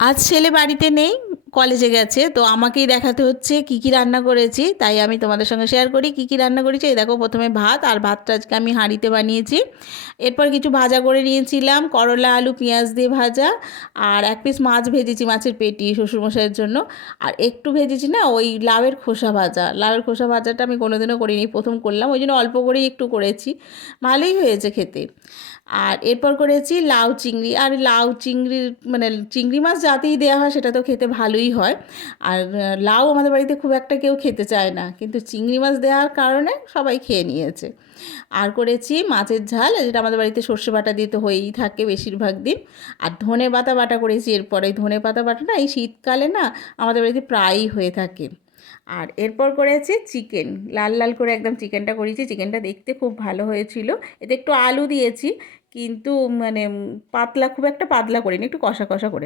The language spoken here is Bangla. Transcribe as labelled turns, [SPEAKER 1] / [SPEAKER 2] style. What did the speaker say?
[SPEAKER 1] আজ ছেলে বাড়িতে নেই কলেজে গেছে, তো আমাকেই দেখাতে হচ্ছে কি কি রান্না করেছি। তাই আমি তোমাদের সঙ্গে শেয়ার করি কি কি রান্না করেছি। এই দেখো প্রথমে ভাত আর ভাতটা আজকে আমি হাঁড়িতে বানিয়েছি। এরপর কিছু ভাজা করে নিয়েছিলাম, করলা, আলু, পেঁয়াজ দিয়ে ভাজা আর এক পিস মাছ ভেজেছি মাছের পেটি শ্বশুরমশাইয়ের জন্য। আর একটু ভেজেছি না ওই লাউয়ের খোসা ভাজা। লাউয়ের খোসা ভাজাটা আমি কোনোদিনও করিনি, প্রথম করলাম। ওই জন্য অল্প করেই একটু করেছি। ভালোই হয়েছে খেতে। আর এরপর করেছি লাউ চিংড়ি। আর লাউ চিংড়ির মানে চিংড়ি মাছ যাতেই দেওয়া হয় সেটা তো খেতে ভালোই হয়। আর লাউ আমাদের বাড়িতে খুব একটা কেউ খেতে চায় না। কিন্তু চিংড়ি মাছ দেওয়ার কারণে সবাই খেয়ে নিয়েছে। আর করেছি মাছের ঝাল, যেটা আমাদের বাড়িতে সর্ষে বাটা দিয়ে তো হয়েই থাকে বেশিরভাগ দিন। আর ধনে পাতা বাটা করেছি এরপরে। ধনে পাতা বাটা না, এই শীতকালে না আমাদের বাড়িতে প্রায়ই হয়ে থাকে। আর এরপর করেছি চিকেন। লাল লাল করে একদম চিকেনটা করেছি। চিকেনটা দেখতে খুব ভালো হয়েছিল। এতে একটু আলু দিয়েছি। কিন্তু মানে পাতলা, খুব একটা পাতলা করিনি, একটু কষা কষা করে